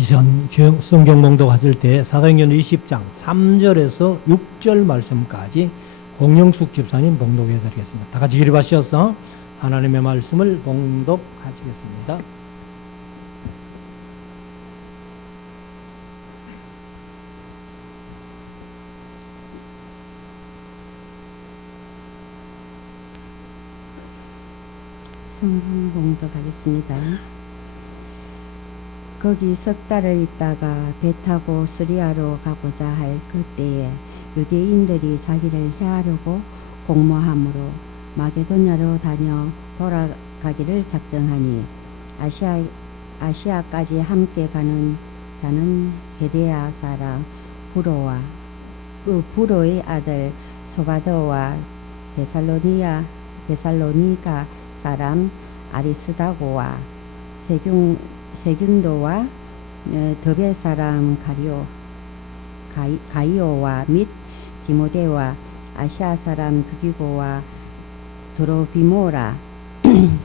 이전 성경 봉독하실 때 사도행전 20장 3절에서 6절 말씀까지 공영숙 집사님 봉독해 드리겠습니다. 다 같이 기립하셔서 하나님의 말씀을 봉독하시겠습니다. 성경 봉독하겠습니다. 거기 석 달을 있다가 배 타고 수리아로 가고자 할 그때에 유대인들이 자기를 해하려고 공모함으로 마게도냐로 다녀 돌아가기를 작정하니 아시아까지 함께 가는 자는 게레아 사람 부로와 그 부로의 아들 소바더와 데살로니가 사람 아리스다고와 세균도와 더베 사람 가이오와 및 디모데와 아시아 사람 두기고와 드로비모라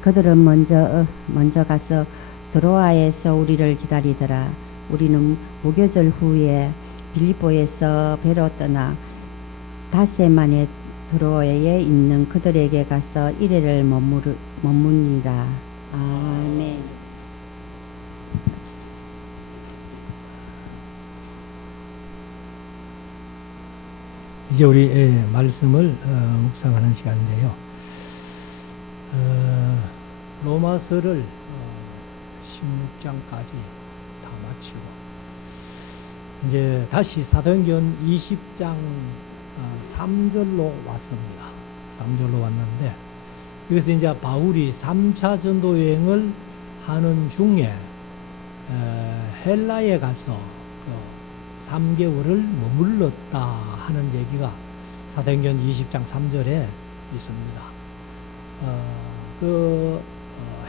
그들은 먼저 가서 드로아에서 우리를 기다리더라. 우리는 무교절 후에 빌립보에서 배로 떠나 닷새 만에 드로아에 있는 그들에게 가서 이래를 머무니라. 아멘. 이제 우리 말씀을 묵상하는 시간인데요. 로마서를 16장까지 다 마치고 이제 다시 사도행전 20장 3절로 왔습니다. 3절로 왔는데 그래서 이제 바울이 3차 전도 여행을 하는 중에 헬라에 가서 3개월을 머물렀다 하는 얘기가 사도행전 20장 3절에 있습니다.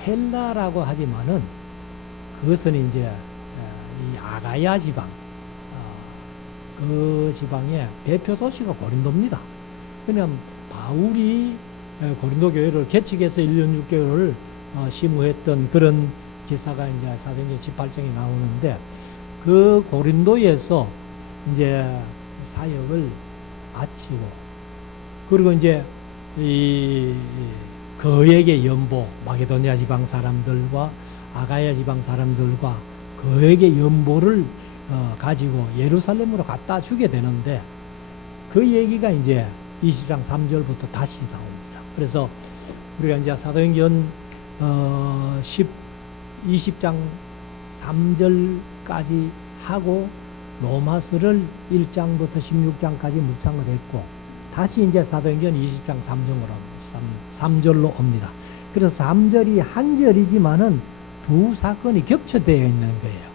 헬라라고 하지만은 그것은 이제 이 아가야 지방, 그 지방의 대표 도시가 고린도입니다. 그냥 바울이 고린도 교회를 개척해서 1년 6개월을 심우했던 그런 기사가 이제 사도행전 18장에 나오는데 그 고린도에서 이제 사역을 마치고 그리고 이제 이 그에게 연보 마게도냐 지방 사람들과 아가야 지방 사람들과 그에게 연보를 가지고 예루살렘으로 갖다 주게 되는데 그 얘기가 이제 20장 3절부터 다시 나옵니다. 그래서 우리가 이제 사도행전 20장 3절까지 하고 로마서를 1장부터 16장까지 묵상을 했고 다시 이제 사도행전 20장 3절로 옵니다. 그래서 3절이 한 절이지만은 두 사건이 겹쳐되어 있는 거예요.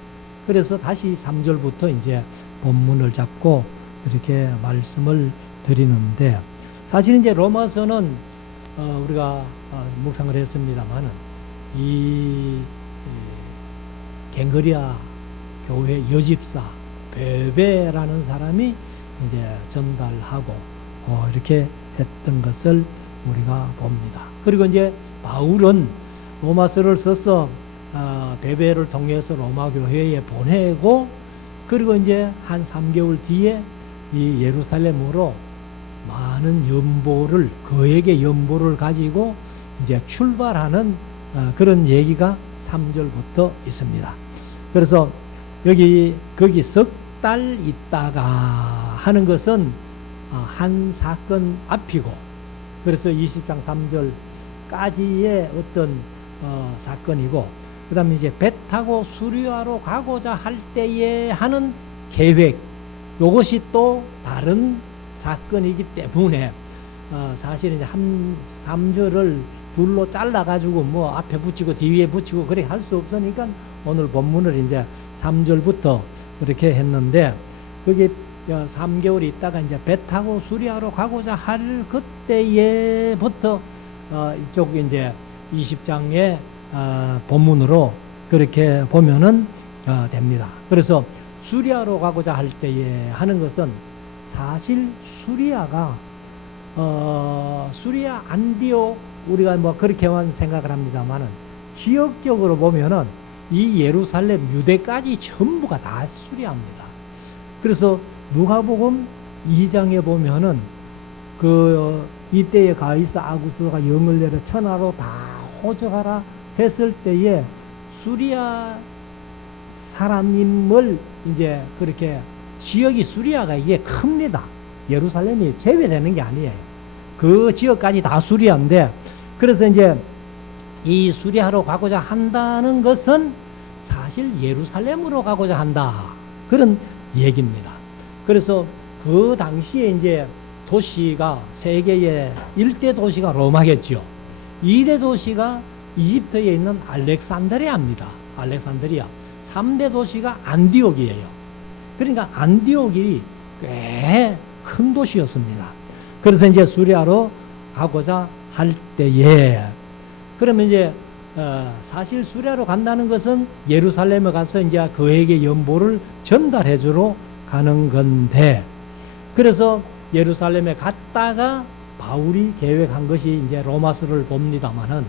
그래서 다시 3절부터 이제 본문을 잡고 이렇게 말씀을 드리는데 사실 이제 로마서는 우리가 묵상을 했습니다만은 이 갱그리아 교회 여집사 베베라는 사람이 이제 전달하고 이렇게 했던 것을 우리가 봅니다. 그리고 이제 바울은 로마서를 써서 베베를 통해서 로마 교회에 보내고 그리고 이제 한 3개월 뒤에 이 예루살렘으로 많은 연보를 그에게 연보를 가지고 이제 출발하는 그런 얘기가 3절부터 있습니다. 그래서 거기 석 달 있다가 하는 것은 한 사건 앞이고 그래서 20장 3절까지의 어떤 사건이고 그 다음에 이제 배 타고 수리아로 가고자 할 때에 하는 계획 이것이 또 다른 사건이기 때문에 사실 이제 한 3절을 둘로 잘라가지고 뭐 앞에 붙이고 뒤에 붙이고 그렇게 할 수 없으니까 오늘 본문을 이제 3절부터 그렇게 했는데 거기 3개월 있다가 이제 배 타고 수리아로 가고자 할 그때에부터 이쪽 이제 20장의 본문으로 그렇게 보면은 됩니다. 그래서 수리아로 가고자 할 때에 하는 것은 사실 수리아가 수리아 안디옥 우리가 뭐 그렇게만 생각을 합니다만은 지역적으로 보면은 이 예루살렘 유대까지 전부가 다 수리합니다. 그래서 누가복음 2장에 보면은 그 이때에 가이사 아구스가 영을 내려 천하로 다 호적하라 했을 때에 수리아 사람임을 이제 그렇게 지역이 수리아가 이게 큽니다. 예루살렘이 제외되는 게 아니에요. 그 지역까지 다 수리아인데, 그래서 이제 이 수리아로 가고자 한다는 것은 사실 예루살렘으로 가고자 한다, 그런 얘기입니다. 그래서 그 당시에 이제 도시가 세계의 1대 도시가 로마겠죠. 2대 도시가 이집트에 있는 알렉산드리아입니다. 알렉산드리아. 3대 도시가 안디옥이에요. 그러니까 안디옥이 꽤 큰 도시였습니다. 그래서 이제 수리아로 가고자 할 때에, 그러면 이제 사실 수리아로 간다는 것은 예루살렘에 가서 이제 그에게 연보를 전달해 주러 가는 건데, 그래서 예루살렘에 갔다가 바울이 계획한 것이 이제 로마서를 봅니다만은,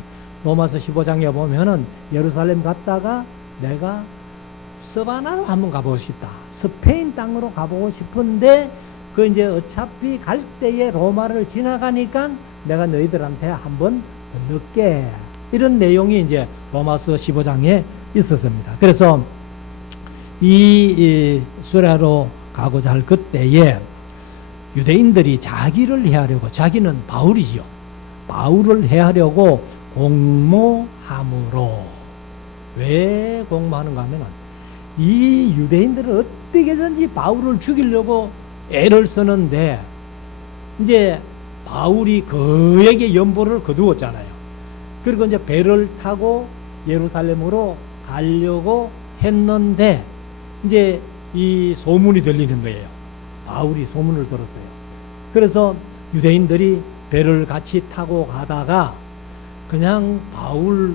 로마서 15장에 보면은 예루살렘 갔다가 내가 스바나로 한번 가보고 싶다, 스페인 땅으로 가보고 싶은데 그 이제 어차피 갈 때에 로마를 지나가니까 내가 너희들한테 한번 늦게, 이런 내용이 이제 로마서 15장에 있었습니다. 그래서 이 수리아로 가고자 할 그때에 유대인들이 자기를 해하려고, 자기는 바울이지요, 바울을 해하려고 공모함으로. 왜 공모하는가 하면, 이 유대인들은 어떻게든지 바울을 죽이려고 애를 쓰는데, 이제 바울이 그에게 연보를 거두었잖아요. 그리고 이제 배를 타고 예루살렘으로 가려고 했는데, 이제 이 소문이 들리는 거예요. 바울이 소문을 들었어요. 그래서 유대인들이 배를 같이 타고 가다가 그냥 바울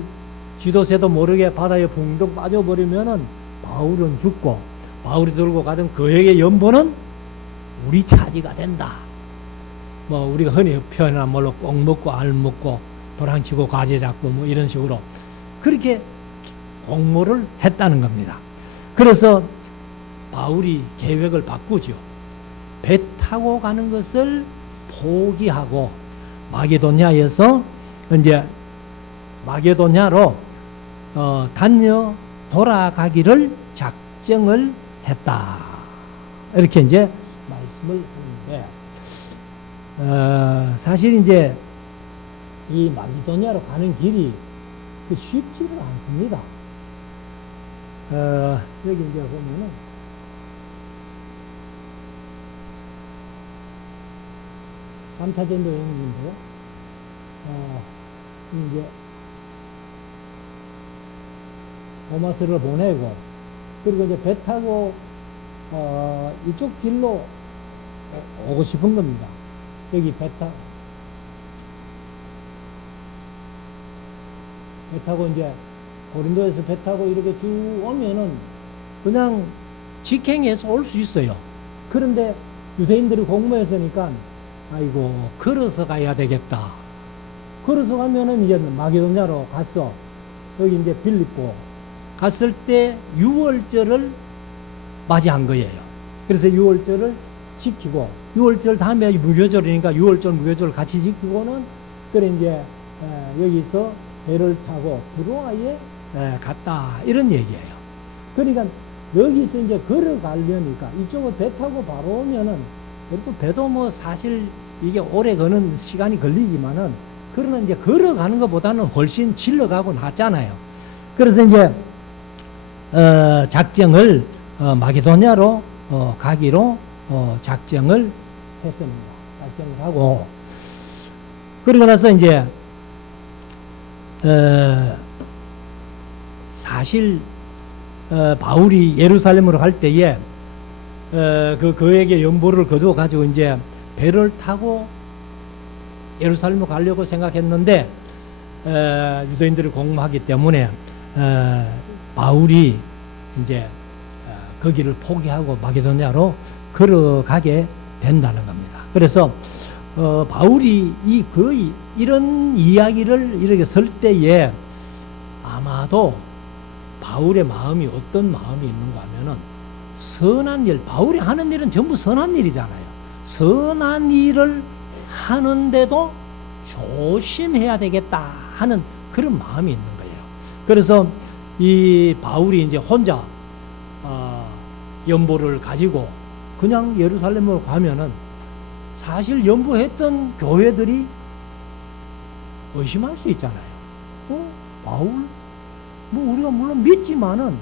지도새도 모르게 바다에 붕덩 빠져버리면은 바울은 죽고, 바울이 들고 가던 그에게 연보는 우리 차지가 된다. 뭐 우리가 흔히 표현한 말로 꼭 먹고 알 먹고 도랑치고 가재 잡고 뭐 이런 식으로 그렇게 공모를 했다는 겁니다. 그래서 바울이 계획을 바꾸죠. 배 타고 가는 것을 포기하고 마게도냐에서 이제 마게도냐로 달려 돌아가기를 작정을 했다. 이렇게 이제 말씀을 하는데, 사실 이제 이 마게도냐로 가는 길이 쉽지를 않습니다. 여기 이제 보면은 3차 전도 여행인데요. 이제 도마스를 보내고, 그리고 이제 배 타고 이쪽 길로 오고 싶은 겁니다. 여기 배 타고 이제 고린도에서 배 타고 이렇게 쭉 오면은 그냥 직행해서 올 수 있어요. 그런데 유대인들이 공모했으니까 아이고 걸어서 가야 되겠다. 걸어서 가면은 이제 마게도냐로 갔어. 여기 이제 빌립보 갔을 때 6월절을 맞이한 거예요. 그래서 6월절을 지키고, 6월절 다음에 무교절이니까 6월절 무교절을 같이 지키고는, 그래 이제 여기서 배를 타고 드로아에 갔다, 이런 얘기예요. 그러니까 여기서 이제 걸어가려니까 이쪽을 배 타고 바로 오면은, 그래도 배도 뭐 사실 이게 오래 거는 시간이 걸리지만은, 그러나 이제 걸어가는 것보다는 훨씬 질러가고 낫잖아요. 그래서 이제 작정을 마게도냐로 가기로 작정을 했습니다. 작정을 하고, 그러고 나서 이제 사실 바울이 예루살렘으로 갈 때에 그에게 연보를 거두어 가지고 이제 배를 타고 예루살렘으로 가려고 생각했는데, 유대인들을 공모하기 때문에 바울이 이제 그 길을 포기하고 마게도냐로 걸어가게 된다는 겁니다. 그래서 바울이 거의 이런 이야기를 이렇게 쓸 때에 아마도 바울의 마음이 어떤 마음이 있는가 하면은 선한 일, 바울이 하는 일은 전부 선한 일이잖아요. 선한 일을 하는데도 조심해야 되겠다 하는 그런 마음이 있는 거예요. 그래서 이 바울이 이제 혼자 연보를 가지고 그냥 예루살렘으로 가면은 사실 연보했던 교회들이 의심할 수 있잖아요. 바울? 뭐 우리가 물론 믿지만은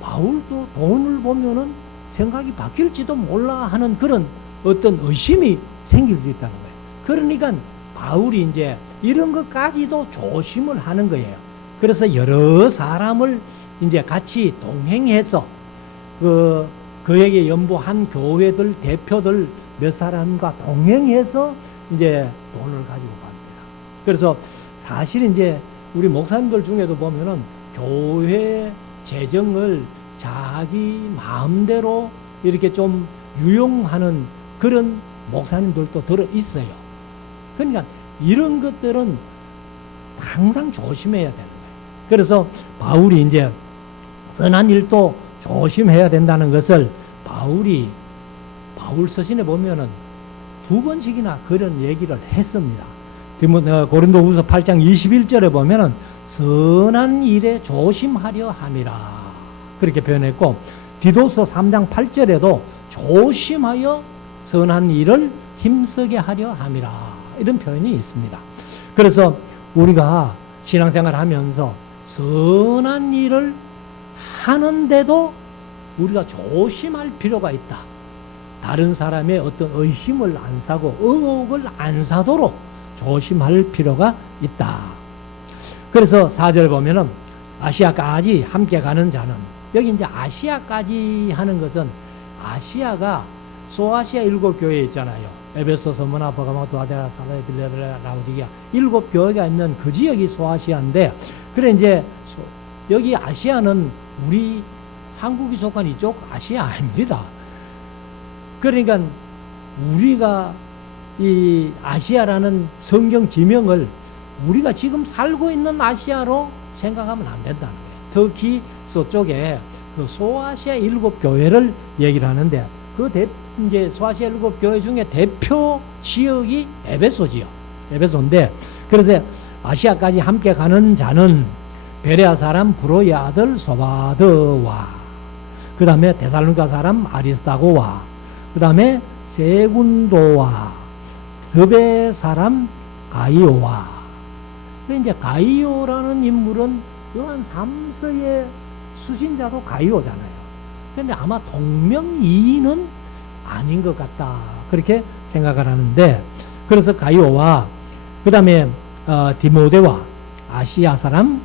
바울도 돈을 보면은 생각이 바뀔지도 몰라 하는 그런 어떤 의심이 생길 수 있다는 거예요. 그러니까 바울이 이제 이런 것까지도 조심을 하는 거예요. 그래서 여러 사람을 이제 같이 동행해서 그에게 연보한 교회들 대표들 몇 사람과 동행해서 이제 돈을 가지고 갑니다. 그래서 사실 이제 우리 목사님들 중에도 보면은 교회 재정을 자기 마음대로 이렇게 좀 유용하는 그런 목사님들도 들어 있어요. 그러니까 이런 것들은 항상 조심해야 되는 거예요. 그래서 바울이 이제 선한 일도 조심해야 된다는 것을 바울 서신에 보면은 2번씩이나 그런 얘기를 했습니다. 고린도후서 8장 21절에 보면은 선한 일에 조심하려 함이라 그렇게 표현했고, 디도서 3장 8절에도 조심하여 선한 일을 힘쓰게 하려 함이라 이런 표현이 있습니다. 그래서 우리가 신앙생활 하면서 선한 일을 하는데도 우리가 조심할 필요가 있다. 다른 사람의 어떤 의심을 안 사고 의혹을 안 사도록 조심할 필요가 있다. 그래서 4절 보면은 아시아까지 함께 가는 자는, 여기 이제 아시아까지 하는 것은 아시아가 소아시아 7교회 있잖아요. 에베소, 스무나, 버가모, 두아데라, 사르디, 빌레벨레, 라우디게아 7교회가 있는 그 지역이 소아시아인데, 그래 이제 여기 아시아는 우리 한국이 속한 이쪽 아시아 아닙니다. 그러니까 우리가 이 아시아라는 성경 지명을 우리가 지금 살고 있는 아시아로 생각하면 안 된다는 거예요. 특히 서쪽에 그 소아시아 7교회를 얘기를 하는데, 이제 소아시아 7교회 중에 대표 지역이 에베소지요. 에베소인데, 그래서 아시아까지 함께 가는 자는 베레아 사람 브로의 아들 소바드와, 그 다음에 데살로니가 사람 아리스다고와, 그 다음에 세군도와, 더베 사람 가이오와. 이제 가이오라는 인물은 요한 3서의 수신자도 가이오잖아요. 그런데 아마 동명이인은 아닌 것 같다, 그렇게 생각을 하는데, 그래서 가이오와, 그 다음에 디모데와, 아시아 사람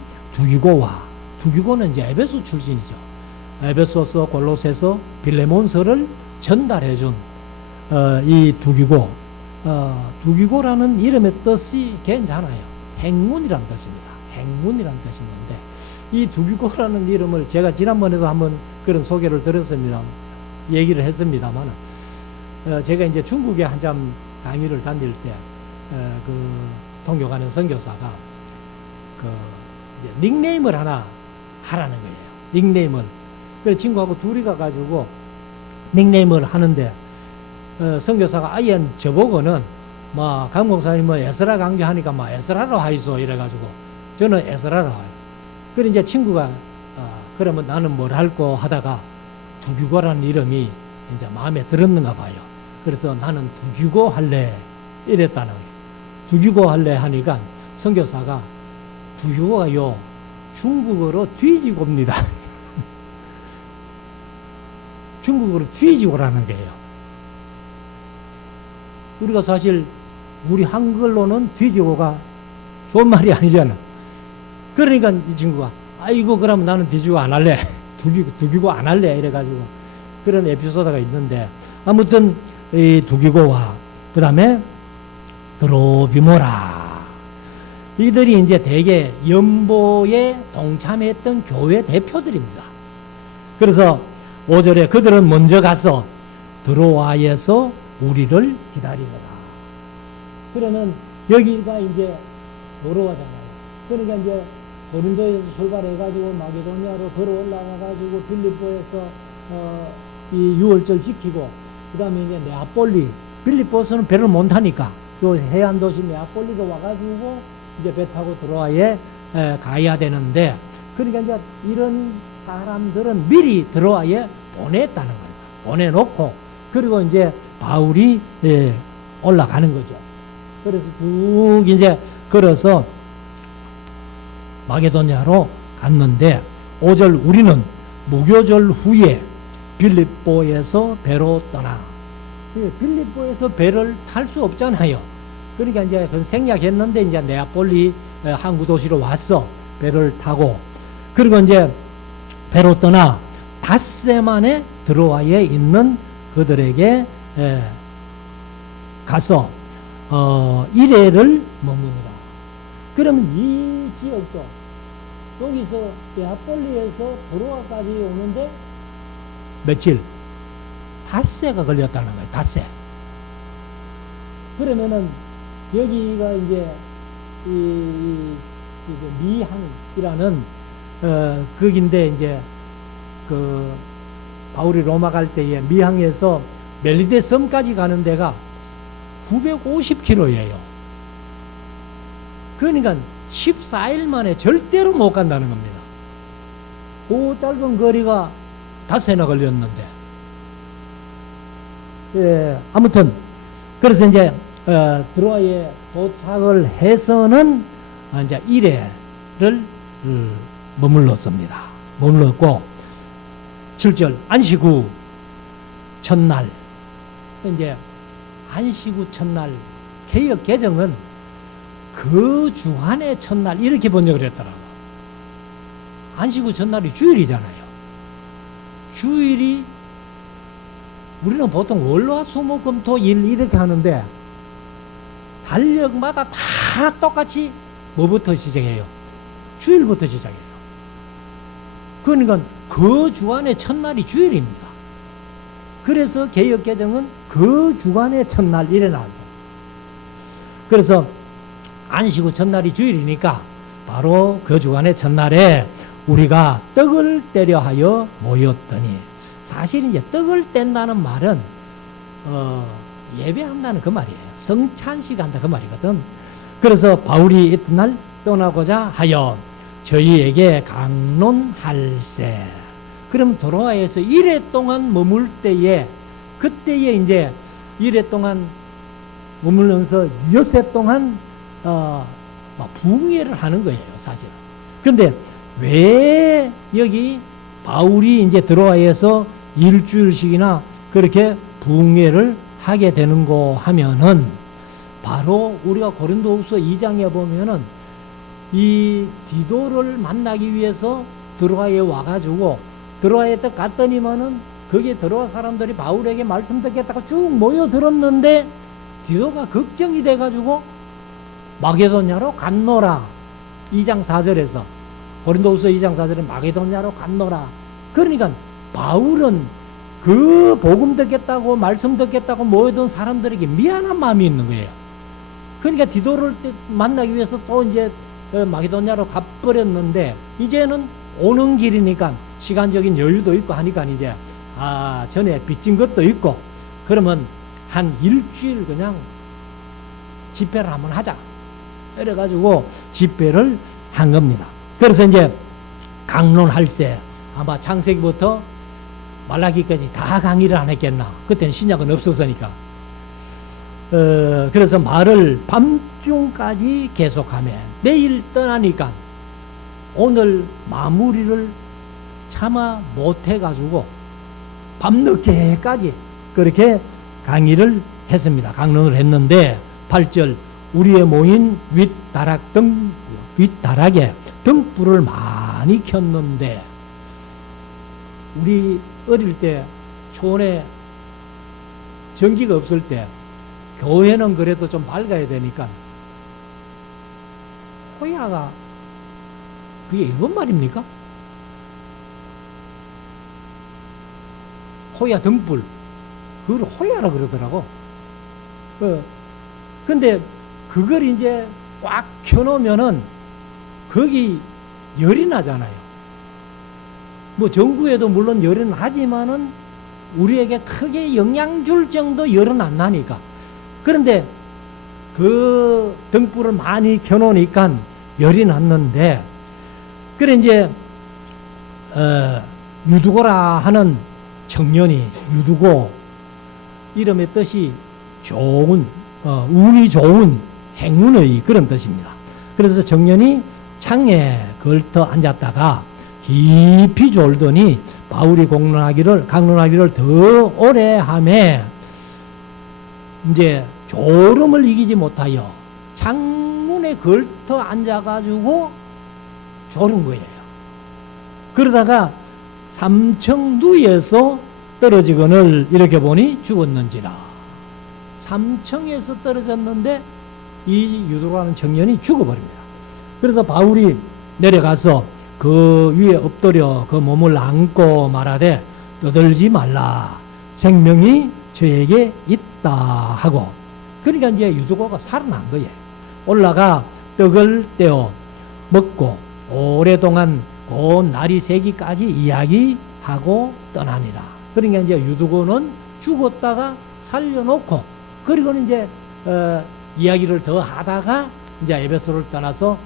두기고는 이제 에베소 출신이죠. 에베소서, 골로새서, 빌레몬서를 전달해준 이 두기고라는 이름의 뜻이 괜찮아요. 행운이란 뜻입니다. 행운이란 뜻이 있는데, 이 두기고라는 이름을 제가 지난번에도 한번 그런 소개를 드렸습니다. 얘기를 했습니다만, 제가 이제 중국에 한참 강의를 다닐 때, 통역하는 선교사가 이제 닉네임을 하나 하라는 거예요. 닉네임을. 그래서 친구하고 둘이 가가지고 닉네임을 하는데, 선교사가 아예 저보고는 강 목사님은 에스라 강조하니까 에스라로 하이소 이래가지고 저는 에스라로 하요. 그래 이제 친구가 그러면 나는 뭘 할거 하다가 두기고라는 이름이 이제 마음에 들었는가 봐요. 그래서 나는 두기고 할래 이랬다는 거예요. 두기고 할래 하니까 선교사가 두기고가요 중국어로 뒤지고입니다. 중국어로 뒤지고라는 거예요. 우리가 사실 우리 한글로는 뒤지고가 좋은 말이 아니잖아. 그러니까 이 친구가 아이고 그러면 나는 뒤지고 안 할래. 두기고 안 할래 이래가지고 그런 에피소드가 있는데, 아무튼 이 두기고와 그 다음에 드로비모라, 이들이 이제 대개 연보에 동참했던 교회 대표들입니다. 그래서 5절에 그들은 먼저 가서 드로아에서 우리를 기다리더라. 그러면 여기가 이제 도로와잖아요. 그러니까 이제 고린도에서 출발해가지고 마게도니아로 걸어 올라가가지고 빌립보에서 이 유월절 지키고 그 다음에 이제 네아폴리, 빌립보에서는 배를 못 타니까 또 해안 도시 네아폴리로 와가지고 이제 배 타고 드로아에 가야 되는데, 그러니까 이제 이런 사람들은 미리 드로아에 보냈다는 거예요. 보내놓고 그리고 이제 바울이 올라가는 거죠. 그래서 쭉 이제 걸어서 마게도냐로 갔는데 5절 우리는 무교절 후에 빌립보에서 배로 떠나. 빌립보에서 배를 탈 수 없잖아요. 그러니까 이제 그 생략했는데 이제 네아폴리 항구 도시로 왔어. 배를 타고. 그리고 이제 배로 떠나 닷새만에 드로아에 있는 그들에게 가서 이레를 머뭅니다. 그러면 이 지역도 여기서 네아폴리에서 드로아까지 오는데 며칠? 닷새가 걸렸다는 거예요. 닷새. 그러면은 여기가 이제 미항이라는 거긴데 이제 그 바울이 로마 갈 때에 미항에서 멜리데 섬까지 가는 데가 950km예요. 그러니까 14일 만에 절대로 못 간다는 겁니다. 그 짧은 거리가 닷새나 걸렸는데. 아무튼 그래서 이제 드로아에 도착을 해서는 이제 이레를 머물렀습니다. 머물렀고 7절 안식 후 첫날, 이제 안식 후 첫날 개역 개정은 그 주간의 첫날 이렇게 번역을 했더라고. 안식 후 첫날이 주일이잖아요. 주일이 우리는 보통 월화수목금토일 이렇게 하는데 달력마다 다 똑같이 뭐부터 시작해요? 주일부터 시작해요. 그러니까 그 주간의 첫날이 주일입니다. 그래서 개역 개정은 그 주간의 첫날 이래 나와요. 그래서 안식 후 첫날이 주일이니까 바로 그 주간의 첫날에 우리가 떡을 떼려 하여 모였더니, 사실 이제 떡을 뗀다는 말은 예배한다는 그 말이에요. 성찬식 한다 그 말이거든. 그래서 바울이 이튿날 떠나고자 하여 저희에게 강론할세. 그럼 드로아에서 1회 동안 머물 때에, 그때에 이제 1회 동안 머물면서 엿새 동안 부흥회를 하는 거예요, 사실은. 근데 왜 여기 바울이 이제 드로아에서 일주일씩이나 그렇게 부흥회를 하게 되는고 하면은, 바로 우리가 고린도후서 2장에 보면은 이 디도를 만나기 위해서 드로아에 와가지고 드로아에 딱 갔더니만은 거기에 드로아 사람들이 바울에게 말씀 듣겠다고 쭉 모여들었는데 디도가 걱정이 돼가지고 마게도냐로 갔노라. 2장 4절에서 고린도후서 2장 4절에 마게도냐로 갔노라. 그러니까 바울은 그 복음 듣겠다고 말씀 듣겠다고 모여든 사람들에게 미안한 마음이 있는 거예요. 그러니까 디도를 만나기 위해서 또 이제 마게도냐로 가버렸는데, 이제는 오는 길이니까 시간적인 여유도 있고 하니까 이제 전에 빚진 것도 있고, 그러면 한 일주일 그냥 집회를 한번 하자 이래가지고 집회를 한 겁니다. 그래서 이제 강론할세, 아마 창세기부터 말라기까지 다 강의를 안 했겠나. 그때는 신약은 없었으니까. 그래서 말을 밤중까지 계속하며 내일 떠나니까 오늘 마무리를 차마 못해가지고 밤늦게까지 그렇게 강의를 했습니다. 강론을 했는데 8절 우리의 모인 윗다락에 등불을 많이 켰는데, 우리 어릴 때 초원에 전기가 없을 때 교회는 그래도 좀 밝아야 되니까, 호야가 그게 일본 말입니까? 호야 등불, 그걸 호야라 그러더라고. 근데 그걸 이제 꽉 켜놓으면은 거기 열이 나잖아요. 뭐 전구에도 물론 열은 나지만은 우리에게 크게 영향 줄 정도 열은 안 나니까. 그런데 그 등불을 많이 켜놓으니까 열이 났는데, 그래 이제 유두고라 하는 청년이, 유두고 이름의 뜻이 좋은, 운이 좋은 행운의 그런 뜻입니다. 그래서 청년이 창에 걸터 앉았다가 깊이 졸더니 바울이 강론하기를 더 오래 하매 이제 졸음을 이기지 못하여 창문에 걸터 앉아가지고 졸은 거예요. 그러다가 삼청두에서 떨어지거늘 이렇게 보니 죽었는지라. 삼청에서 떨어졌는데 이 유도라는 청년이 죽어버립니다. 그래서 바울이 내려가서 그 위에 엎드려 그 몸을 안고 말하되 떠들지 말라, 생명이 저에게 있다 하고, 그러니까 이제 유두고가 살아난 거예요. 올라가 떡을 떼어 먹고 오랫동안 그 날이 새기까지 이야기하고 떠나니라. 그러니까 이제 유두고는 죽었다가 살려놓고, 그리고는 이제 이야기를 더 하다가 이제 에베소를 떠나서,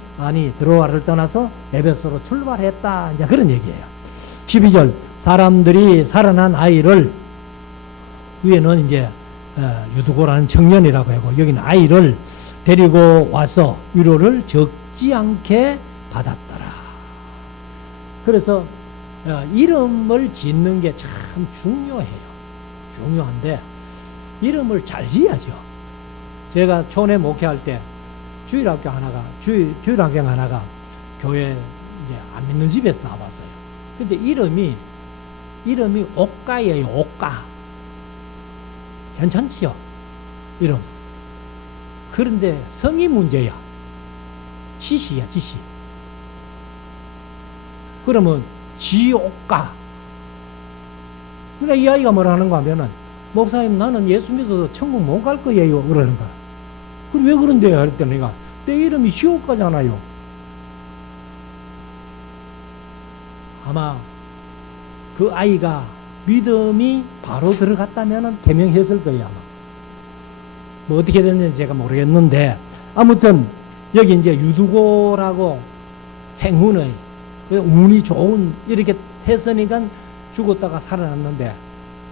드로아를 떠나서 에베소로 출발했다, 이제 그런 얘기예요. 12절, 사람들이 살아난 아이를, 위에는 이제 유두고라는 청년이라고 하고 여기는 아이를 데리고 와서 위로를 적지 않게 받았더라. 그래서 이름을 짓는 게 참 중요해요. 중요한데 이름을 잘 지어야죠. 제가 촌에 목회할 때 주일학교 하나가 교회 이제 안 믿는 집에서 나왔어요. 근데 이름이 옥가예요. 옥가. 괜찮지요? 이름. 그런데 성이 문제야. 지시야, 지시. 그러면 지옥가. 그러니까 이 아이가 뭐라 하는 거 하면은, 목사님 나는 예수 믿어도 천국 못 갈 거예요, 그러는 거야. 그럼 왜 그런데요? 그랬더니 내가 내 이름이 지옥가잖아요. 아마 그 아이가 믿음이 바로 들어갔다면 개명했을 거예요, 아마. 뭐 어떻게 됐는지 제가 모르겠는데, 아무튼 여기 이제 유두고라고 행운의 운이 좋은 이렇게 했으니까 죽었다가 살아났는데,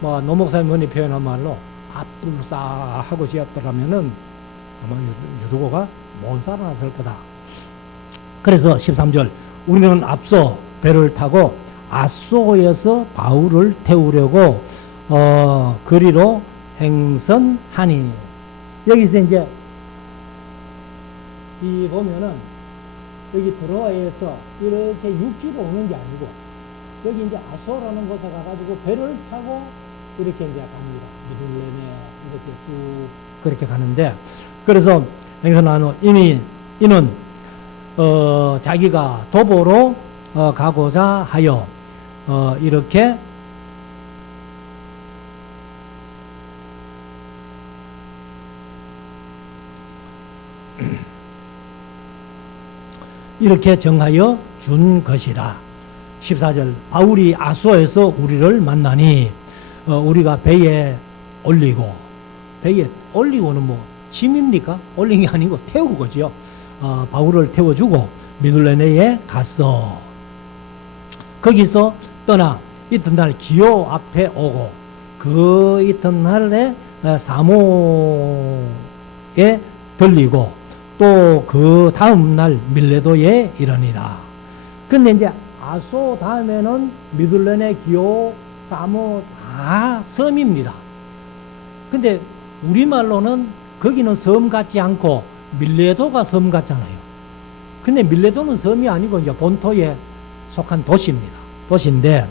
뭐 노목사님 언니 표현한 말로 앞불싸하고 지었더라면은 아마 유두고가 못 살아났을 거다. 그래서 13절, 우리는 앞서 배를 타고 아소에서 바울을 태우려고 거리로 행선하니. 여기서 이제 이 보면은 여기 드로아에서 이렇게 육지로 오는 게 아니고 여기 이제 아소라는 곳에 가가지고 배를 타고 이렇게 이제 갑니다. 미들레네 이렇게 쭉 그렇게 가는데, 그래서 행선하는 이는 자기가 도보로 가고자 하여 이렇게 이렇게 정하여 준 것이라. 14절, 바울이 아소에서 우리를 만나니 우리가 배에 올리고는 뭐 짐입니까? 올린 게 아니고 태우고 거지요. 바울을 태워주고 미둘레네에 갔어. 거기서 떠나 이튿날 기오 앞에 오고 그 이튿날에 사모에 들리고 또 그 다음날 밀레도에 이르니라. 근데 이제 아소 다음에는 미둘레네, 기오, 사모 다 섬입니다. 근데 우리말로는 거기는 섬 같지 않고 밀레도가 섬 같잖아요. 근데 밀레도는 섬이 아니고 이제 본토에 속한 도시입니다. 도시인데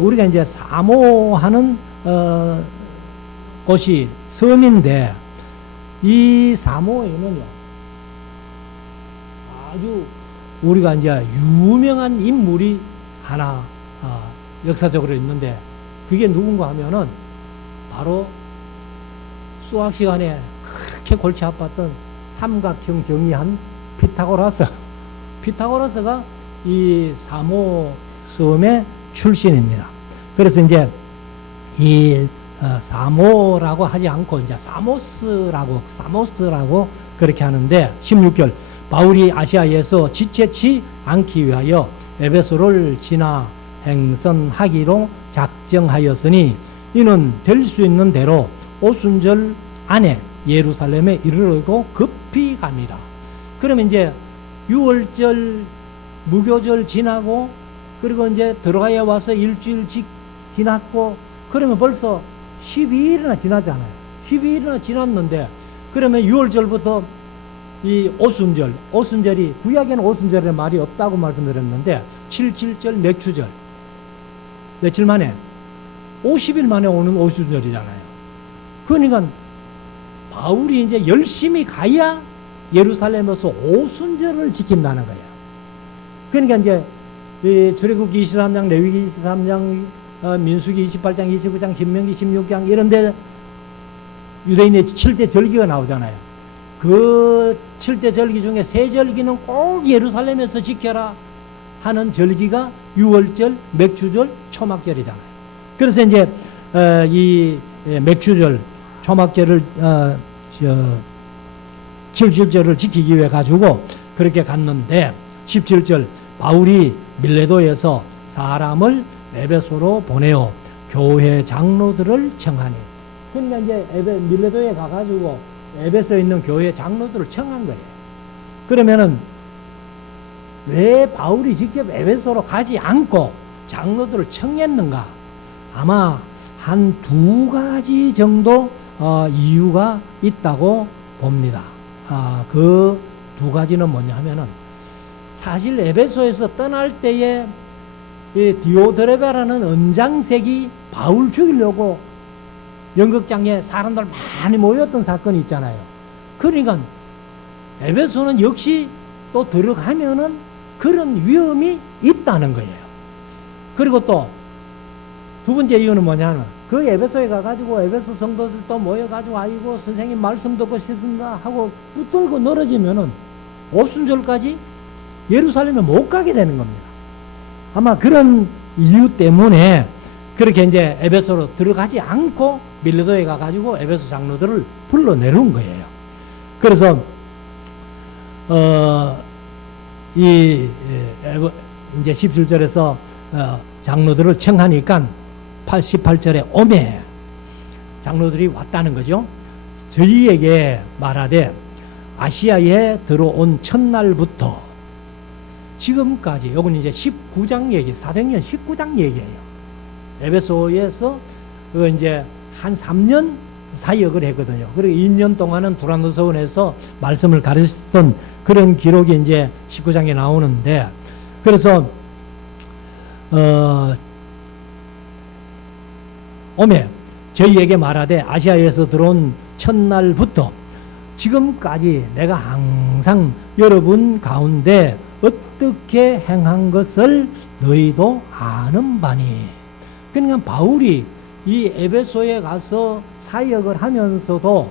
우리가 이제 사모하는 곳이 섬인데, 이 사모에는요 아주 우리가 이제 유명한 인물이 하나 역사적으로 있는데, 그게 누군가 하면은 바로 수학 시간에 그렇게 골치 아팠던 삼각형 정의한 피타고라스가 이 사모 섬의 출신입니다. 그래서 이제 이 사모라고 하지 않고 이제 사모스라고 그렇게 하는데 16절 바울이 아시아에서 지체치 않기 위하여 에베소를 지나 행선하기로 작정하였으니 이는 될 수 있는 대로 오순절 안에 예루살렘에 이르르고 급히 갑니다. 그러면 이제 6월절 무교절 지나고 그리고 이제 들어가야 와서 일주일 지났고 그러면 벌써 12일이나 지났잖아요. 12일이나 지났는데 그러면 6월절부터 이 오순절이 구약에는 오순절의 말이 없다고 말씀드렸는데 77절 맥추절 며칠 만에 50일 만에 오는 오순절이잖아요. 그러니까 바울이 이제 열심히 가야 예루살렘에서 오순절을 지킨다는 거예요. 그러니까 이제 출애굽기 23장, 레위기 23장, 민수기 28장, 29장, 신명기 16장 이런데 유대인의 7대 절기가 나오잖아요. 그 7대 절기 중에 세 절기는 꼭 예루살렘에서 지켜라 하는 절기가 6월절, 맥추절, 초막절이잖아요. 그래서 이제 이 맥추절, 초막절을 77절을 지키기 위해 가지고 그렇게 갔는데 17절 바울이 밀레도에서 사람을 에베소로 보내어 교회 장로들을 청하니. 그러니까 이제 밀레도에 가가지고 에베소에 있는 교회 장로들을 청한 거예요. 그러면은 왜 바울이 직접 에베소로 가지 않고 장로들을 청했는가? 아마 한 두 가지 정도 이유가 있다고 봅니다. 그 두 가지는 뭐냐 하면은 사실 에베소에서 떠날 때에 디오드레베라는 은장색이 바울 죽이려고 연극장에 사람들 많이 모였던 사건이 있잖아요. 그러니까 에베소는 역시 또 들어가면은 그런 위험이 있다는 거예요. 그리고 또 두 번째 이유는 뭐냐면 그 에베소에 가가지고 에베소 성도들도 모여가지고 아이고 선생님 말씀 듣고 싶습니다 하고 붙들고 늘어지면은 오순절까지 예루살렘에 못 가게 되는 겁니다. 아마 그런 이유 때문에 그렇게 이제 에베소로 들어가지 않고 밀레도에 가가지고 에베소 장로들을 불러내려온 거예요. 그래서 이제 17절에서 장로들을 청하니까 18절에 오매 장로들이 왔다는 거죠. 저희에게 말하되 아시아에 들어온 첫날부터 지금까지, 요건 이제 19장 얘기, 사도행전 19장 얘기예요. 에베소에서 이제 한 3년 사역을 했거든요. 그리고 2년 동안은 두란노서원에서 말씀을 가르쳤던 그런 기록이 이제 19장에 나오는데, 그래서 오매 저희에게 말하되 아시아에서 들어온 첫날부터 지금까지 내가 항상 여러분 가운데 어떻게 행한 것을 너희도 아는 바니. 그러니까 바울이 이 에베소에 가서 사역을 하면서도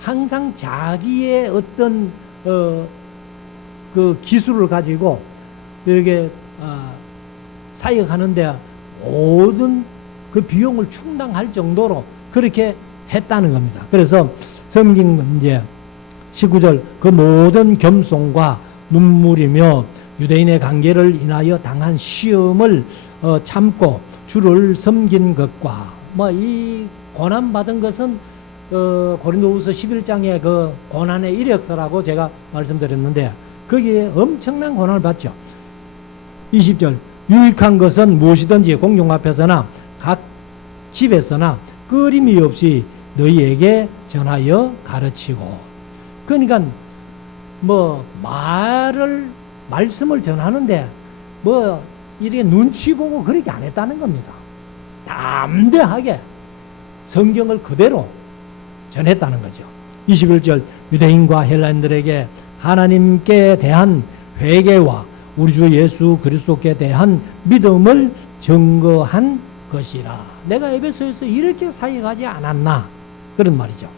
항상 자기의 어떤 그 기술을 가지고 이렇게 사역하는데 모든 그 비용을 충당할 정도로 그렇게 했다는 겁니다. 그래서 섬긴 이제 19절 그 모든 겸손과 눈물이며 유대인의 관계를 인하여 당한 시험을 참고 주를 섬긴 것과 뭐 이 고난 받은 것은 고린도후서 11장의 그 고난의 이력서라고 제가 말씀드렸는데 거기에 엄청난 고난을 받죠. 20절 유익한 것은 무엇이든지 공중 앞에서나 각 집에서나 끊임이 없이 너희에게 전하여 가르치고. 그러니까 뭐 말씀을 전하는데 뭐 이렇게 눈치 보고 그렇게 안 했다는 겁니다. 담대하게 성경을 그대로 전했다는 거죠. 21절 유대인과 헬라인들에게 하나님께 대한 회개와 우리 주 예수 그리스도께 대한 믿음을 증거한 것이라. 내가 에베소에서 이렇게 사역하지 않았나 그런 말이죠.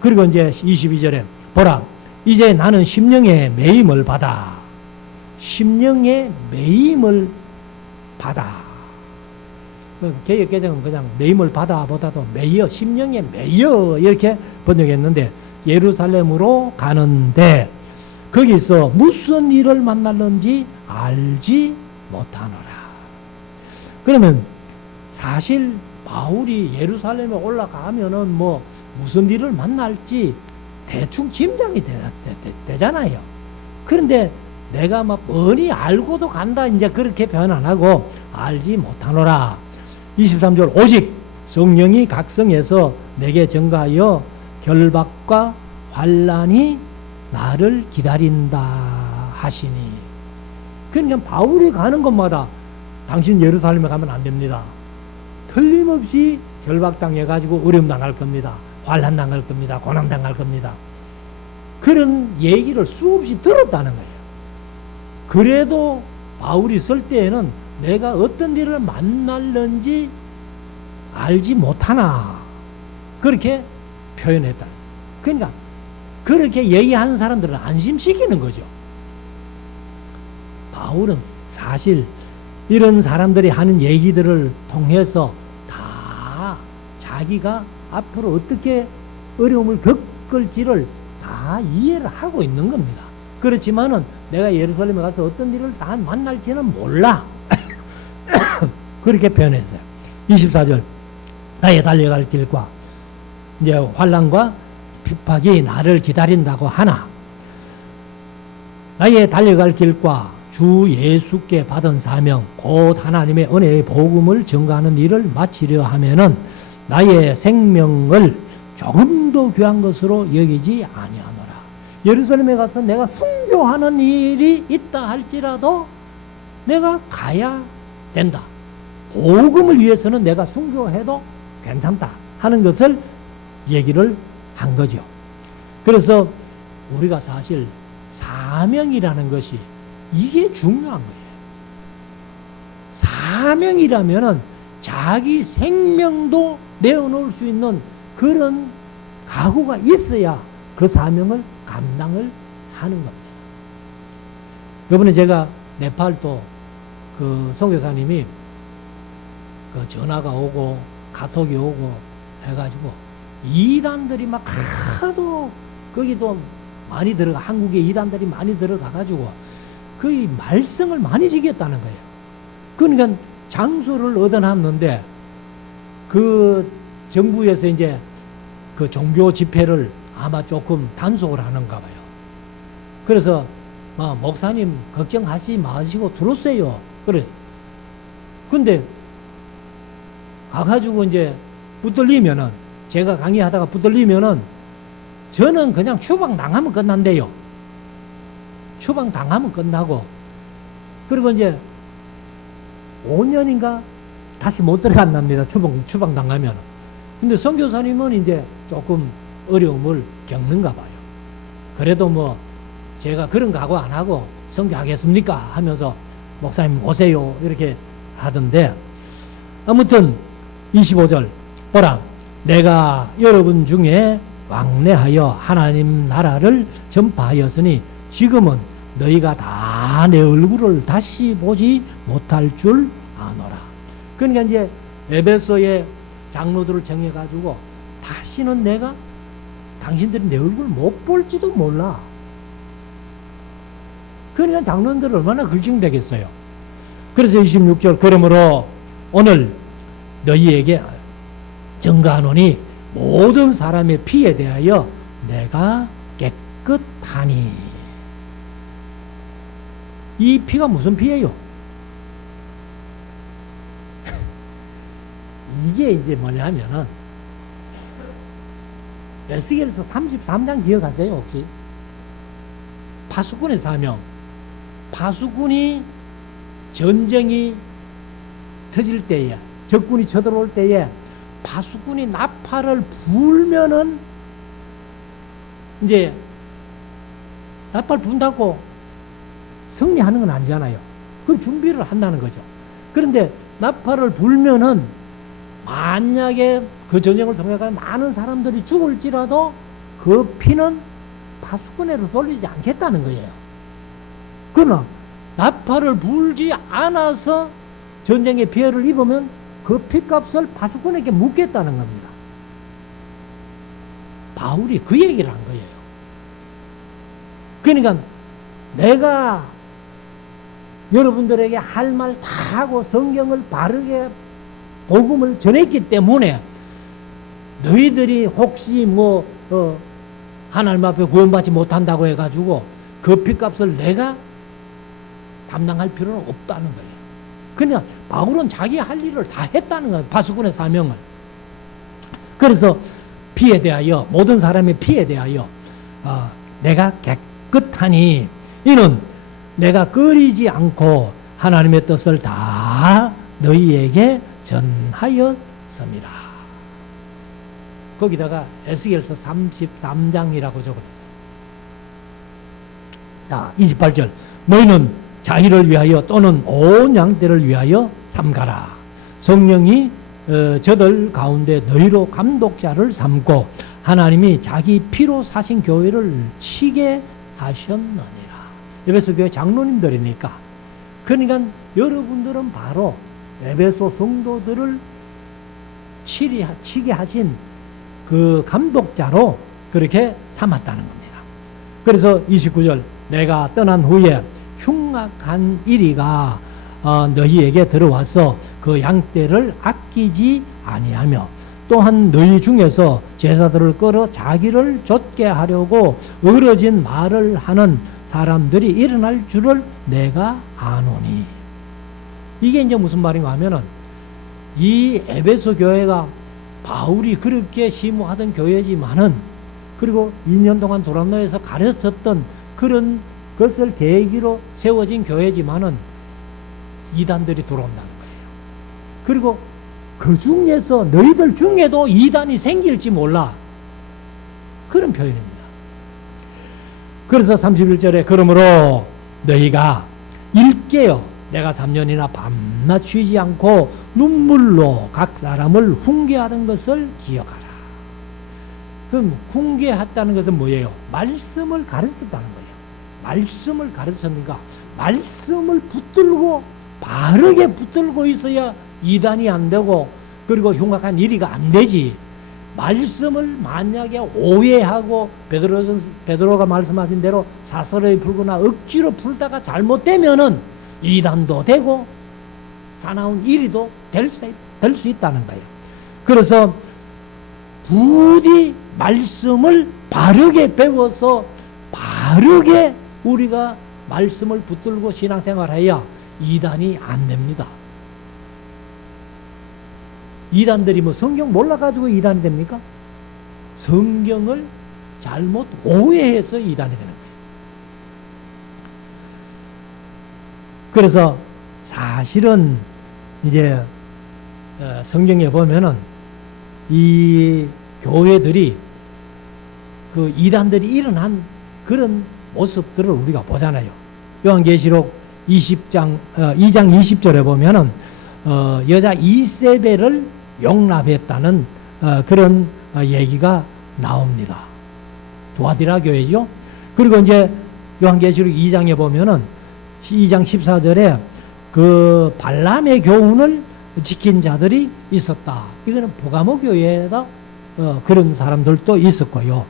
그리고 이제 22절에 보라 이제 나는 심령의 매임을 받아. 심령의 매임을 받아. 개역개정은 그냥 매임을 받아 보다도 매여, 심령의 매여 이렇게 번역했는데, 예루살렘으로 가는데 거기서 무슨 일을 만날는지 알지 못하노라. 그러면 사실 바울이 예루살렘에 올라가면은 뭐 무슨 일을 만날지 대충 짐작이 되잖아요. 그런데 내가 막 뻔히 알고도 간다, 이제 그렇게 표현 안 하고 알지 못하노라. 23절, 오직 성령이 각성해서 내게 증가하여 결박과 환난이 나를 기다린다 하시니. 그러니까 바울이 가는 곳마다 당신 예루살렘에 가면 안 됩니다. 틀림없이 결박당해 가지고 어려움 당할 겁니다. 환난 당할 겁니다. 고난 당할 겁니다. 그런 얘기를 수없이 들었다는 거예요. 그래도 바울이 쓸 때에는 내가 어떤 일을 만날는지 알지 못하나, 그렇게 표현했다. 그러니까 그렇게 얘기하는 사람들은 안심시키는 거죠. 바울은 사실 이런 사람들이 하는 얘기들을 통해서 다 자기가 앞으로 어떻게 어려움을 겪을지를 다 이해를 하고 있는 겁니다. 그렇지만은 내가 예루살렘에 가서 어떤 일을 다 만날지는 몰라. 그렇게 표현했어요. 24절, 나의 달려갈 길과 이제 환난과 핍박이 나를 기다린다고 하나, 나의 달려갈 길과 주 예수께 받은 사명, 곧 하나님의 은혜의 복음을 전가하는 일을 마치려 하면은 나의 생명을 조금도 귀한 것으로 여기지 아니하노라. 예루살렘에 가서 내가 순교하는 일이 있다 할지라도 내가 가야 된다. 복음을 위해서는 내가 순교해도 괜찮다 하는 것을 얘기를 한 거죠. 그래서 우리가 사실 사명이라는 것이 이게 중요한 거예요. 사명이라면은 자기 생명도 내어놓을 수 있는 그런 각오가 있어야 그 사명을 감당을 하는 겁니다. 이번에 제가 네팔도 그 선교사님이 그 전화가 오고 카톡이 오고 해가지고 이단들이 막 하도 거기도 많이 들어가, 한국에 이단들이 많이 들어가가지고 거의 말썽을 많이 지겼다는 거예요. 그러니까 장소를 얻어놨는데 그 정부에서 이제 그 종교 집회를 아마 조금 단속을 하는가 봐요. 그래서 목사님 걱정하지 마시고 들었어요. 그래. 근데 가가지고 이제 붙들리면은, 제가 강의하다가 붙들리면은 저는 그냥 추방 당하면 끝난대요. 추방 당하면 끝나고, 그리고 이제 5년인가 다시 못 들어간답니다. 추방 당하면. 근데 선교사님은 이제 조금 어려움을 겪는가 봐요. 그래도 뭐 제가 그런 각오 안 하고 선교하겠습니까 하면서 목사님 오세요 이렇게 하던데, 아무튼 25절, 보라 내가 여러분 중에 왕래하여 하나님 나라를 전파하였으니 지금은 너희가 다 내 얼굴을 다시 보지 못할 줄 아노라. 그러니까 이제 에베소의 장로들을 정해가지고 다시는 내가 당신들이 내 얼굴 못 볼지도 몰라. 그러니까 장로들 얼마나 걱정되겠어요. 그래서 26절, 그러므로 오늘 너희에게 증거하노니 모든 사람의 피에 대하여 내가 깨끗하니. 이 피가 무슨 피예요? 이게 이제 뭐냐면은 에스겔서 33장 기억하세요 혹시? 파수꾼의 사명. 파수꾼이 전쟁이 터질 때에, 적군이 쳐들어올 때에 파수꾼이 나팔을 불면은 이제 나팔 분다고 승리하는 건 아니잖아요. 그 준비를 한다는 거죠. 그런데 나팔을 불면은 만약에 그 전쟁을 통해 많은 사람들이 죽을지라도 그 피는 파수꾼으로 돌리지 않겠다는 거예요. 그러나 나팔을 불지 않아서 전쟁에 피해를 입으면 그 피값을 파수꾼에게 묻겠다는 겁니다. 바울이 그 얘기를 한 거예요. 그러니까 내가 여러분들에게 할 말 다 하고 성경을 바르게 복음을 전했기 때문에 너희들이 혹시 하나님 앞에 구원받지 못한다고 해가지고 그 피값을 내가 담당할 필요는 없다는 거예요. 그냥 바울은 자기 할 일을 다 했다는 거예요. 파수꾼의 사명을. 그래서 피에 대하여, 모든 사람의 피에 대하여 내가 깨끗하니 이는 내가 꺼리지 않고 하나님의 뜻을 다 너희에게 전하였음이라. 거기다가 에스겔서 33장이라고 적어놨어요. 자, 28절. 너희는 자기를 위하여 또는 온 양떼를 위하여 삼가라. 성령이 저들 가운데 너희로 감독자를 삼고 하나님이 자기 피로 사신 교회를 치게 하셨느니라. 에베소 교회 장로님들이니까. 그러니까 여러분들은 바로 에베소 성도들을 치게 하신 그 감독자로 그렇게 삼았다는 겁니다. 그래서 29절. 내가 떠난 후에 흉악한 이리가 너희에게 들어와서 그 양떼를 아끼지 아니하며 또한 너희 중에서 제사들을 끌어 자기를 좇게 하려고 어러진 말을 하는 사람들이 일어날 줄을 내가 아노니. 이게 이제 무슨 말인가 하면은 이 에베소 교회가 바울이 그렇게 심호하던 교회지만은 그리고 2년 동안 도란노에서 가르쳤던 그런 것을 계기로 세워진 교회지만은 이단들이 들어온다는 거예요. 그리고 그 중에서 너희들 중에도 이단이 생길지 몰라. 그런 표현입니다. 그래서 31절에 그러므로 너희가 일깨어 내가 3년이나 밤낮 쉬지 않고 눈물로 각 사람을 훈계하던 것을 기억하라. 그럼 훈계했다는 것은 뭐예요? 말씀을 가르쳤다는 거예요. 말씀을 가르쳤는가? 말씀을 붙들고 바르게 붙들고 있어야 이단이 안 되고 그리고 흉악한 일이가 안 되지. 말씀을 만약에 오해하고 베드로가 말씀하신 대로 사설에 풀거나 억지로 풀다가 잘못되면은 이단도 되고 사나운 일이도 될 수 있다는 거예요. 그래서 부디 말씀을 바르게 배워서 바르게 우리가 말씀을 붙들고 신앙생활해야 이단이 안 됩니다. 이단들이 뭐 성경 몰라가지고 이단이 됩니까? 성경을 잘못 오해해서 이단이 되는 거예요. 그래서 사실은 이제 성경에 보면은 이 교회들이 그 이단들이 일어난 그런 모습들을 우리가 보잖아요. 요한계시록 2장 20절에 보면은 여자 이세벨을 용납했다는 그런 얘기가 나옵니다. 두아디라 교회죠. 그리고 이제 요한계시록 2장에 보면은 2장 14절에 그 발람의 교훈을 지킨 자들이 있었다. 이거는 보가모 교회에다 그런 사람들도 있었고요.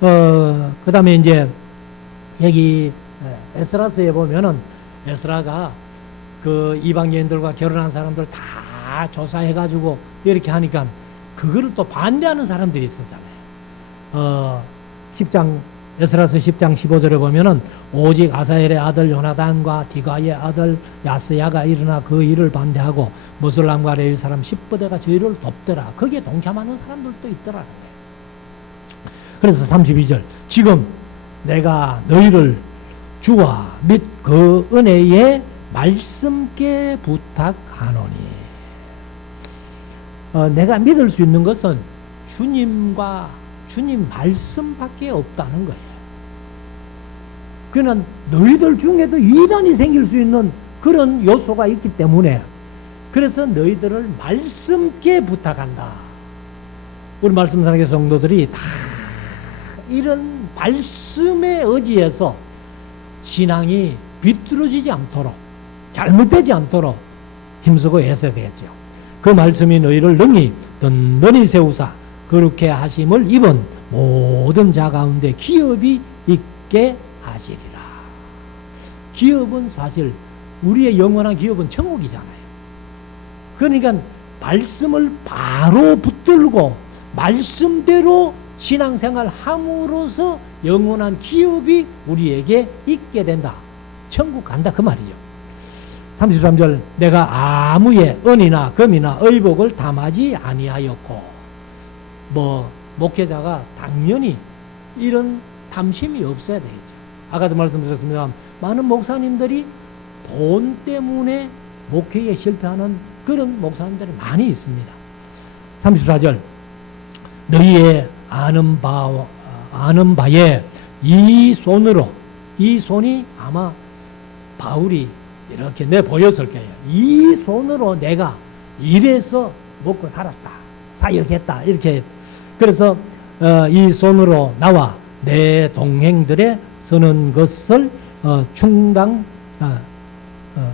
그 다음에 이제 여기 에스라스에 보면은 에스라가 그 이방 여인들과 결혼한 사람들 다 조사해가지고 이렇게 하니까 그거를 또 반대하는 사람들이 있었잖아요. 10장 에스라스 10장 15절에 보면은 오직 아사엘의 아들 요나단과 디가의 아들 야스야가 일어나 그 일을 반대하고 무슬람과 레위 사람 10부대가 저희를 돕더라. 거기에 동참하는 사람들도 있더라는 거예요. 그래서 32절 지금 내가 너희를 주와 및 그 은혜의 말씀께 부탁하노니. 내가 믿을 수 있는 것은 주님과 주님 말씀밖에 없다는 거예요. 그러나 너희들 중에도 이단이 생길 수 있는 그런 요소가 있기 때문에 그래서 너희들을 말씀께 부탁한다. 우리 말씀 사랑의 성도들이 다 이런 말씀에 의지해서 신앙이 비뚤어지지 않도록, 잘못되지 않도록 힘쓰고 애써야 되겠죠. 그 말씀이 너희를 능히 든든히 세우사 그렇게 하심을 입은 모든 자 가운데 기업이 있게 하시리라. 기업은 사실 우리의 영원한 기업은 천국이잖아요. 그러니까 말씀을 바로 붙들고 말씀대로 신앙생활 함으로써 영원한 기업이 우리에게 있게 된다. 천국 간다 그 말이죠. 33절 내가 아무의 은이나 금이나 의복을 담하지 아니하였고, 목회자가 당연히 이런 탐심이 없어야 되겠죠. 아까도 말씀드렸습니다. 많은 목사님들이 돈 때문에 목회에 실패하는 그런 목사님들이 많이 있습니다. 34절 너희의 아는 바에 이 손으로, 이 손이 아마 바울이 이렇게 내보였을 거예요. 이 손으로 내가 일해서 먹고 살았다, 사역했다, 이렇게. 그래서 이 손으로 나와 내 동행들의 서는 것을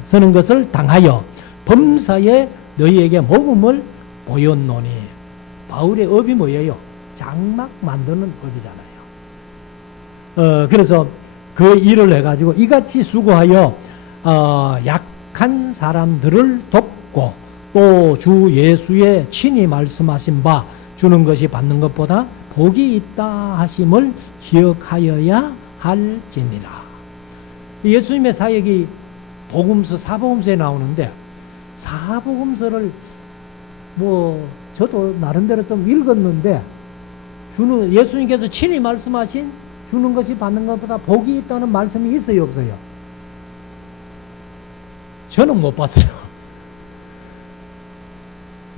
서는 것을 당하여 범사에 너희에게 모범을 보였노니. 바울의 업이 뭐예요? 장막 만드는 업이잖아요. 그래서 그 일을 해가지고 이같이 수고하여 약한 사람들을 돕고 또 주 예수의 친히 말씀하신 바 주는 것이 받는 것보다 복이 있다 하심을 기억하여야 할지니라. 예수님의 사역이 복음서, 사복음서에 나오는데 사복음서를 저도 나름대로 좀 읽었는데 예수님께서 친히 말씀하신 주는 것이 받는 것보다 복이 있다는 말씀이 있어요, 없어요? 저는 못 봤어요.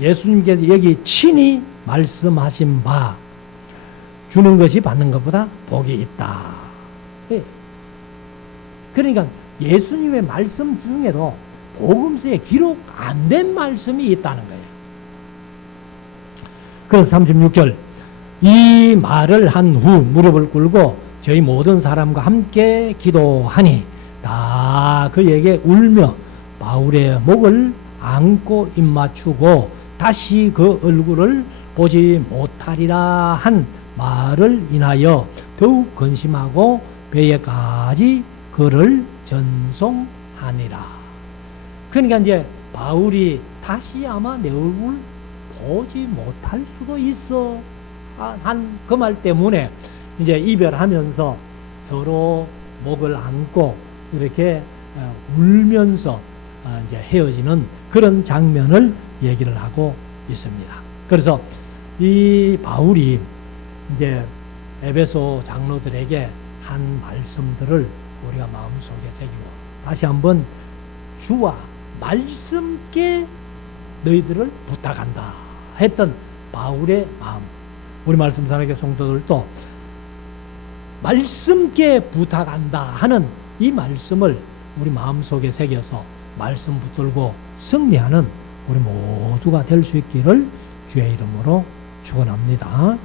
예수님께서 여기 친히 말씀하신 바 주는 것이 받는 것보다 복이 있다. 그러니까 예수님의 말씀 중에도 복음서에 기록 안 된 말씀이 있다는 거예요. 그래서 36절 이 말을 한 후 무릎을 꿇고 저희 모든 사람과 함께 기도하니 다 그에게 울며 바울의 목을 안고 입맞추고 다시 그 얼굴을 보지 못하리라 한 말을 인하여 더욱 근심하고 배에까지 그를 전송하니라. 그러니까 이제 바울이 다시 아마 내 얼굴 보지 못할 수도 있어 한 그 말 때문에 이제 이별하면서 서로 목을 안고 이렇게 울면서 이제 헤어지는 그런 장면을 얘기를 하고 있습니다. 그래서 이 바울이 이제 에베소 장로들에게 한 말씀들을 우리가 마음속에 새기고 다시 한번 주와 말씀께 너희들을 부탁한다 했던 바울의 마음, 우리 말씀 사랑의 성도들도 말씀께 부탁한다 하는 이 말씀을 우리 마음속에 새겨서 말씀 붙들고 승리하는 우리 모두가 될 수 있기를 주의 이름으로 축원합니다.